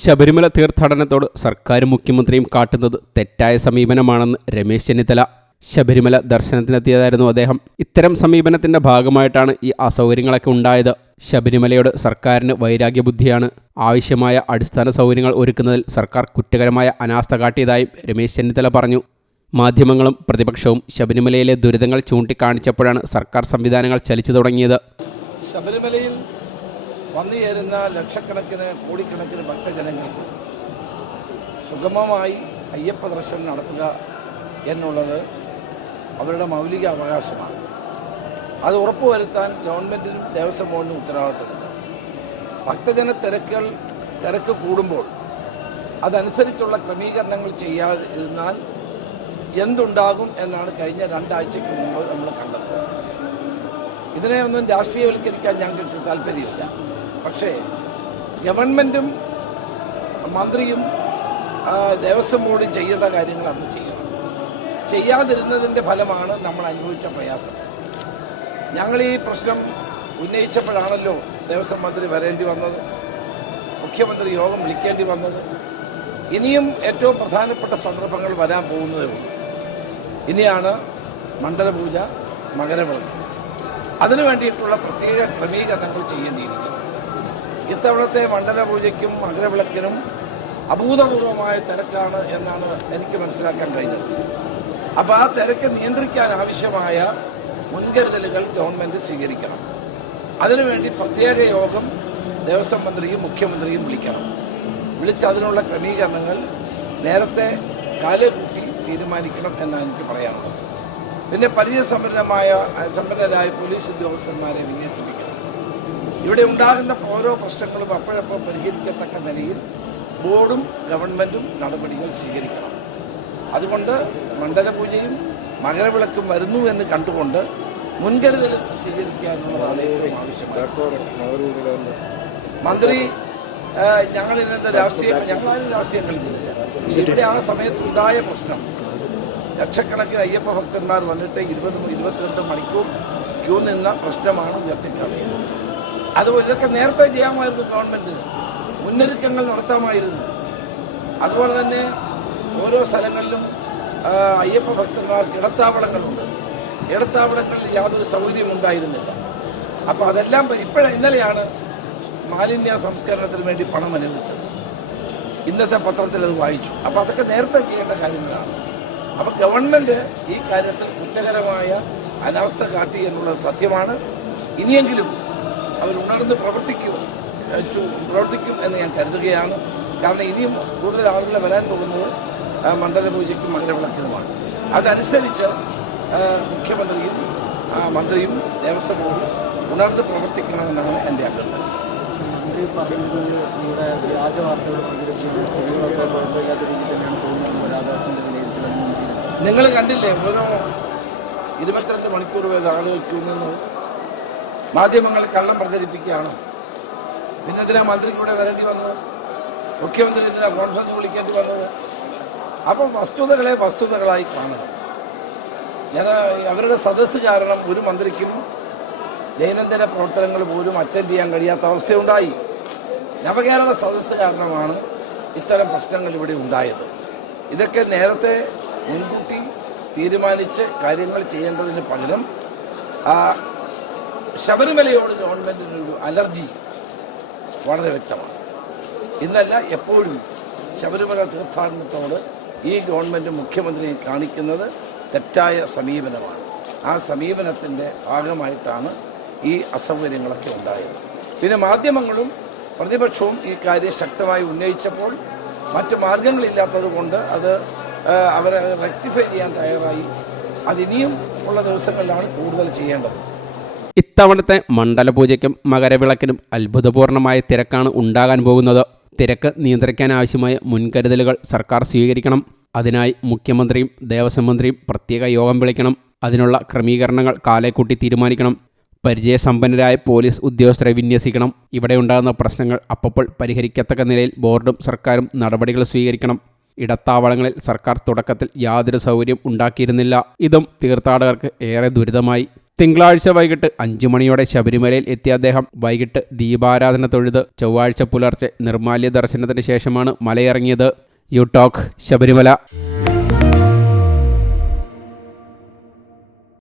ശബരിമല തീർത്ഥാടനത്തോട് സർക്കാരും മുഖ്യമന്ത്രിയും കാട്ടുന്നത് തെറ്റായ സമീപനമാണെന്ന് രമേശ് ചെന്നിത്തല. ശബരിമല ദർശനത്തിനെത്തിയതായിരുന്നു അദ്ദേഹം. ഇത്തരം സമീപനത്തിന്റെ ഭാഗമായിട്ടാണ് ഈ അസൗകര്യങ്ങളൊക്കെ ഉണ്ടായത്. ശബരിമലയോട് സർക്കാരിന് വൈരാഗ്യബുദ്ധിയാണ്. ആവശ്യമായ അടിസ്ഥാന സൗകര്യങ്ങൾ ഒരുക്കുന്നതിൽ സർക്കാർ കുറ്റകരമായ അനാസ്ഥ കാട്ടിയതായും രമേശ് ചെന്നിത്തല പറഞ്ഞു. മാധ്യമങ്ങളും പ്രതിപക്ഷവും ശബരിമലയിലെ ദുരിതങ്ങൾ ചൂണ്ടിക്കാണിച്ചപ്പോഴാണ് സർക്കാർ സംവിധാനങ്ങൾ ചലിച്ചു തുടങ്ങിയത്. ശബരിമലയിൽ വന്നു ചേരുന്ന ലക്ഷക്കണക്കിന് കോടിക്കണക്കിന് ഭക്തജനങ്ങൾക്ക് സുഗമമായി അയ്യപ്പ ദർശനം നടത്തുക എന്നുള്ളത് അവരുടെ മൗലിക അവകാശമാണ്. അത് ഉറപ്പുവരുത്താൻ ഗവൺമെന്റിനും ദേവസ്വം ബോർഡിനും ഉത്തരവാദിത്തമുണ്ട് ഭക്തജന തിരക്കുകൾ തിരക്ക് കൂടുമ്പോൾ അതനുസരിച്ചുള്ള ക്രമീകരണങ്ങൾ ചെയ്യാതിരുന്നാൽ എന്തുണ്ടാകും എന്നാണ് കഴിഞ്ഞ രണ്ടാഴ്ചയ്ക്ക് മുമ്പ് നമ്മൾ കണ്ടത്. ഇതിനെ ഒന്നും രാഷ്ട്രീയവൽക്കരിക്കാൻ ഞങ്ങൾക്ക് താല്പര്യമില്ല. പക്ഷേ ഗവൺമെന്റും മന്ത്രിയും ദേവസ്വം ബോർഡും ചെയ്യേണ്ട കാര്യങ്ങൾ അന്ന് ചെയ്യണം. ചെയ്യാതിരുന്നതിന്റെ ഫലമാണ് നമ്മൾ അനുഭവിച്ച പ്രയാസം. ഞങ്ങൾ ഈ പ്രശ്നം ഉന്നയിച്ചപ്പോഴാണല്ലോ ദേവസ്വം മന്ത്രി വരേണ്ടി വന്നത് മുഖ്യമന്ത്രി യോഗം വിളിക്കേണ്ടി വന്നത്. ഇനിയും ഏറ്റവും പ്രധാനപ്പെട്ട സന്ദർഭങ്ങൾ വരാൻ പോകുന്നതേ ഉള്ളൂ. ഇനിയാണ് മണ്ഡലപൂജ മകരവിളക്ക്. അതിനു വേണ്ടിയിട്ടുള്ള പ്രത്യേക ക്രമീകരണങ്ങൾ ചെയ്യേണ്ടിയിരിക്കുന്നു. ഇത്തവണത്തെ മണ്ഡലപൂജയ്ക്കും മകരവിളക്കിനും അഭൂതപൂർവമായ തിരക്കാണ് എന്നാണ് എനിക്ക് മനസ്സിലാക്കാൻ കഴിഞ്ഞത്. അപ്പോൾ ആ തിരക്ക് നിയന്ത്രിക്കാൻ ആവശ്യമായ മുൻകരുതലുകൾ ഗവൺമെന്റ് സ്വീകരിക്കണം. അതിനുവേണ്ടി പ്രത്യേക യോഗം ദേവസ്വം മന്ത്രിയും മുഖ്യമന്ത്രിയും വിളിക്കണം. വിളിച്ച് അതിനുള്ള ക്രമീകരണങ്ങൾ നേരത്തെ കാലുകൂട്ടി തീരുമാനിക്കണം എന്നാണ് എനിക്ക് പറയാനുള്ളത്. പിന്നെ പരിചയസമ്പന്നമായ സമ്പന്നരായ പോലീസ് ഉദ്യോഗസ്ഥന്മാരെ വിന്യസിപ്പിക്കണം. ഇവിടെ ഉണ്ടാകുന്ന ഓരോ പ്രശ്നങ്ങളും അപ്പോഴപ്പോൾ പരിഹരിക്കത്തക്ക നിലയിൽ ബോർഡും ഗവൺമെന്റും നടപടികൾ സ്വീകരിക്കണം. അതുകൊണ്ട് മണ്ഡലപൂജയും മകരവിളക്കും വരുന്നു എന്ന് കണ്ടുകൊണ്ട് മുൻകരുതൽ സ്വീകരിക്കുക എന്നുള്ളതാണ് ഏറ്റവും ആവശ്യം മന്ത്രി ഞങ്ങൾ ഇന്നത്തെ രാഷ്ട്രീയം ഞങ്ങളാരും രാഷ്ട്രീയം കളിക്കുന്നില്ല. ഇവിടെ ആ സമയത്തുണ്ടായ പ്രശ്നം ലക്ഷക്കണക്കിന് അയ്യപ്പ ഭക്തന്മാർ വന്നിട്ട് ഇരുപത് ഇരുപത്തിരണ്ട് മണിക്കൂർ ക്യൂ നിന്ന പ്രശ്നമാണ് ഉയർത്തിക്കളയുന്നത് അതുപോലെ ഇതൊക്കെ നേരത്തെ ചെയ്യാമായിരുന്നു ഗവൺമെന്റ് മുന്നൊരുക്കങ്ങൾ നടത്താമായിരുന്നു. അതുപോലെ തന്നെ ഓരോ സ്ഥലങ്ങളിലും അയ്യപ്പ ഭക്തന്മാർ ഇടത്താവളങ്ങളുണ്ട്. ഇടത്താവളങ്ങളിൽ യാതൊരു സൗകര്യം ഉണ്ടായിരുന്നില്ല. അപ്പോൾ അതെല്ലാം ഇപ്പോഴ ഇന്നലെയാണ് മാലിന്യ സംസ്കരണത്തിന് വേണ്ടി പണം അനുവദിച്ചത്. ഇന്നത്തെ പത്രത്തിൽ അത് വായിച്ചു. അപ്പോൾ അതൊക്കെ നേരത്തെ ചെയ്യേണ്ട കാര്യങ്ങളാണ്. അപ്പോൾ ഗവൺമെന്റ് ഈ കാര്യത്തിൽ കുറ്റകരമായ അനാവസ്ഥ കാട്ടി എന്നുള്ളത് സത്യമാണ്. ഇനിയെങ്കിലും അവർ ഉണർന്ന് പ്രവർത്തിക്കും. പ്രവർത്തിക്കും എന്ന് ഞാൻ കരുതുകയാണ്. കാരണം ഇനിയും കൂടുതൽ ആളുകളെ വരാൻ പോകുന്നത് ആ, മണ്ഡലപൂജയ്ക്കും മണ്ഡലവിളക്കിനുമാണ് അതനുസരിച്ച് മുഖ്യമന്ത്രിയും മന്ത്രിയും ദേവസ്വം ബോർഡും ഉണർന്ന് പ്രവർത്തിക്കണമെന്നാണ് എന്റെ അഭ്യർത്ഥന നിങ്ങൾ കണ്ടില്ലേ ഓരോ ഇരുപത്തിരണ്ട് മണിക്കൂർ വരെ ആളുകൾ ക്യൂ നിന്ന്. മാധ്യമങ്ങൾ കള്ളം പ്രചരിപ്പിക്കുകയാണ്. പിന്നെ എന്തിനാ മന്ത്രിക്ക് ഇവിടെ വരേണ്ടി വന്നത്? മുഖ്യമന്ത്രി എന്തിനാ കോൺഫറൻസ് വിളിക്കേണ്ടി വന്നത്? അപ്പം വസ്തുതകളെ വസ്തുതകളായി കാണണം ഞാൻ അവരുടെ സദസ്സ് കാരണം ഒരു മന്ത്രിക്കും ദൈനംദിന പ്രവർത്തനങ്ങൾ പോലും അറ്റൻഡ് ചെയ്യാൻ കഴിയാത്ത അവസ്ഥയുണ്ടായി. നവകേരള സദസ്സ് കാരണമാണ് ഇത്തരം പ്രശ്നങ്ങൾ ഇവിടെ ഉണ്ടായത്. ഇതൊക്കെ നേരത്തെ മുൻകൂട്ടി തീരുമാനിച്ച് കാര്യങ്ങൾ ചെയ്യേണ്ടതിന് പകരം ശബരിമലയോട് ഗവൺമെന്റിനൊരു അലർജി വളരെ വ്യക്തമാണ്. ഇന്നല്ല എപ്പോഴും ശബരിമല തീർത്ഥാടനത്തോട് ഈ ഗവൺമെന്റ് മുഖ്യമന്ത്രി കാണിക്കുന്നത് തെറ്റായ സമീപനമാണ്. ആ സമീപനത്തിന്റെ ഭാഗമായിട്ടാണ് ഈ അസൗകര്യങ്ങളൊക്കെ ഉണ്ടായത്. പിന്നെ മാധ്യമങ്ങളും പ്രതിപക്ഷവും ഈ കാര്യം ശക്തമായി ഉന്നയിച്ചപ്പോൾ മറ്റ് മാർഗങ്ങളില്ലാത്തത് കൊണ്ട് അത് അവരെ റെക്ടിഫൈ ചെയ്യാൻ തയ്യാറായി. അതിനിയും ഉള്ള ദിവസങ്ങളിലാണ് കൂടുതൽ ചെയ്യേണ്ടത്. ഇത്തവണത്തെ മണ്ഡലപൂജയ്ക്കും മകരവിളക്കിനും അത്ഭുതപൂർണമായ തിരക്കാണ് ഉണ്ടാകാൻ പോകുന്നത്. തിരക്ക് നിയന്ത്രിക്കാൻ ആവശ്യമായ മുൻകരുതലുകൾ സർക്കാർ സ്വീകരിക്കണം. അതിനായി മുഖ്യമന്ത്രിയും ദേവസ്വം മന്ത്രിയും പ്രത്യേക യോഗം വിളിക്കണം. അതിനുള്ള ക്രമീകരണങ്ങൾ കാലേക്കൂട്ടി തീരുമാനിക്കണം. പരിചയസമ്പന്നരായ പോലീസ് ഉദ്യോഗസ്ഥരെ വിന്യസിക്കണം. ഇവിടെ ഉണ്ടാകുന്ന പ്രശ്നങ്ങൾ അപ്പോൾ പരിഹരിക്കത്തക്ക നിലയിൽ ബോർഡും സർക്കാരും നടപടികൾ സ്വീകരിക്കണം. ഇടത്താവളങ്ങളിൽ സർക്കാർ തുടക്കത്തിൽ യാതൊരു സൗകര്യം ഉണ്ടാക്കിയിരുന്നില്ല. ഇതും തീർത്ഥാടകർക്ക് ഏറെ ദുരിതമായി. തിങ്കളാഴ്ച വൈകിട്ട് അഞ്ചു മണിയോടെ ശബരിമലയിൽ എത്തിയ അദ്ദേഹം വൈകിട്ട് ദീപാരാധന തൊഴുത് ചൊവ്വാഴ്ച പുലർച്ചെ നിർമാല്യ ദർശനത്തിന് ശേഷമാണ് മലയിറങ്ങിയത്. You talk Sabarimala.